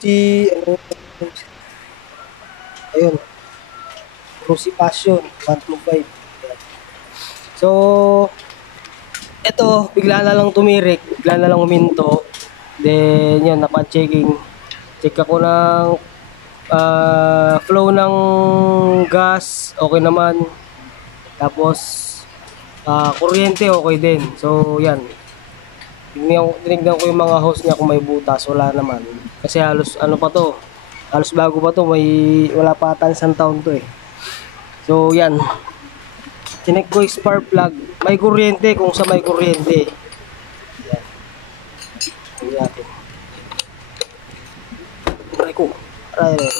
Cruci, ano, ayun, Cruci Passion, 125. Yan. So, eto, bigla na lang tumirik, bigla na lang uminto. Then, yun, napachecking. Check ako ng flow ng gas, okay naman. Tapos, kuryente, okay din. So, yan. Tinignan ko yung mga hose niya kung may butas, wala naman. Kasi halos, ano pa to, halos bago pa to, wala pa ata isang taon to eh. So, yan. Chinek ko yung spark plug. May kuryente kung sa may kuryente. Yan. Tingnan natin. Aray ko. Aray.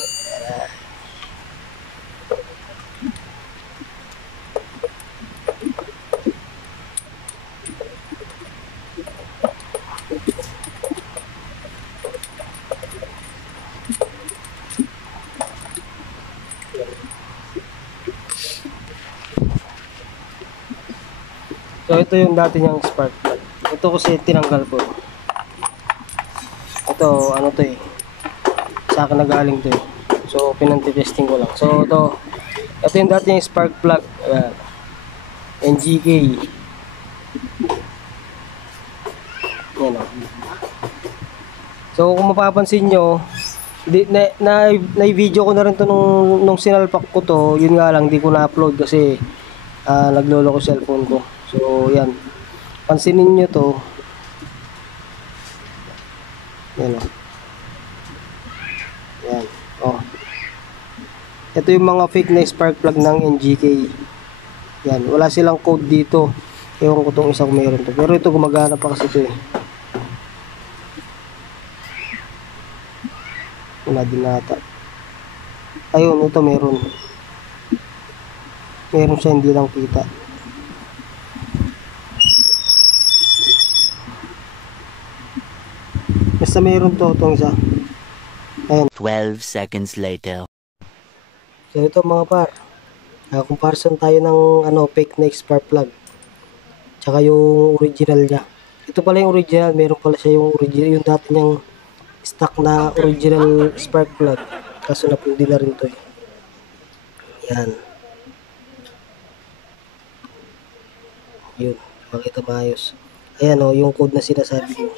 So, ito yung dati niyang spark plug. Ito kasi tinanggal ko. Ito, ano to eh. Sa akin nagaling to eh. So, pinanti-testing ko lang. So, ito yung dati niyang spark plug. Ayan. NGK. Yan o. So, kung mapapansin nyo, na-video ko na rin to nung sinalpak ko to. Yun nga lang, di ko na-upload kasi naglolo ko cellphone ko. So, yan. Pansinin nyo to. Yan o. Yan. O. Ito yung mga fake na spark plug ng NGK. Yan. Wala silang code dito. Ewan ko itong isang meron to. Pero ito gumagana pa kasi ito eh. Wala din nata. Ayun, ito meron. Meron siya, hindi lang kita. Basta meron to, itong isa. Ayan. 12 seconds later. So ito mga par. Comparison tayo ng fake na spark plug. Tsaka yung original niya. Ito pala yung original. Meron pala siya yung original. Yung dati niyang stock na original spark plug. Kaso napundi na rin to eh. Yan. Yun. Makita maayos. Ayan o. Yung code na sinasabi ko.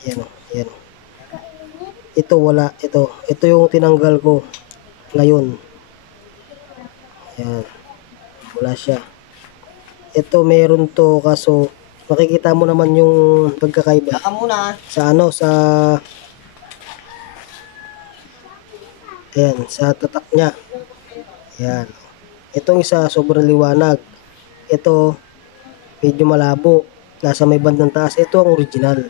Ayan o. Ayan. Ito wala. Ito yung tinanggal ko. Ngayon. Ayan. Wala siya. Ito meron to kaso makikita mo naman yung pagkakaiba. Sa ayan, sa tatak niya. Ayan. Itong isa sobrang liwanag. Ito medyo malabo. Nasa may bandang taas. Ito ang original.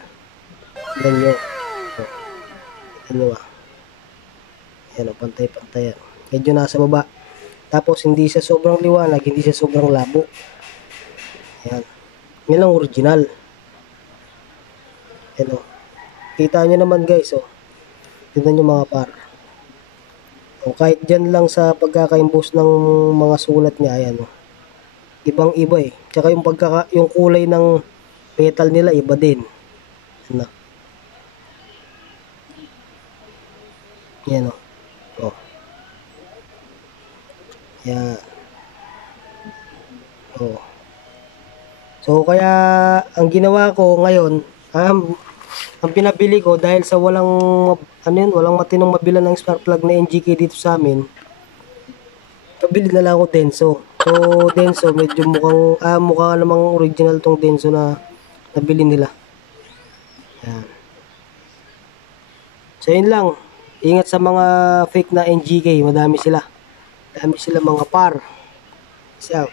Tignan nyo. Tignan nyo. Ayan, pantay-pantay. Medyo nasa baba. Tapos hindi siya sobrang liwanag, hindi siya sobrang labo. Ayan. Yan ang original. Ayan o. Kita nyo naman guys o. Tignan nyo mga par. O, kahit dyan lang sa pagkakaimbos ng mga sulat niya. Ayan o. Ibang iba eh. Tsaka yung kulay ng metal nila iba din. Ano. Ayan o. O. Ayan. O. So, kaya, ang ginawa ko ngayon, ang pinabili ko, dahil sa walang matinong mabila ng spark plug na NGK dito sa amin, pabili na lang ako Denso. So, Denso, medyo mukha namang original tong Denso na nabili nila. Ayan. So, yun lang. Ingat sa mga fake na NGK, madami sila. Dami sila mga par. Peace out.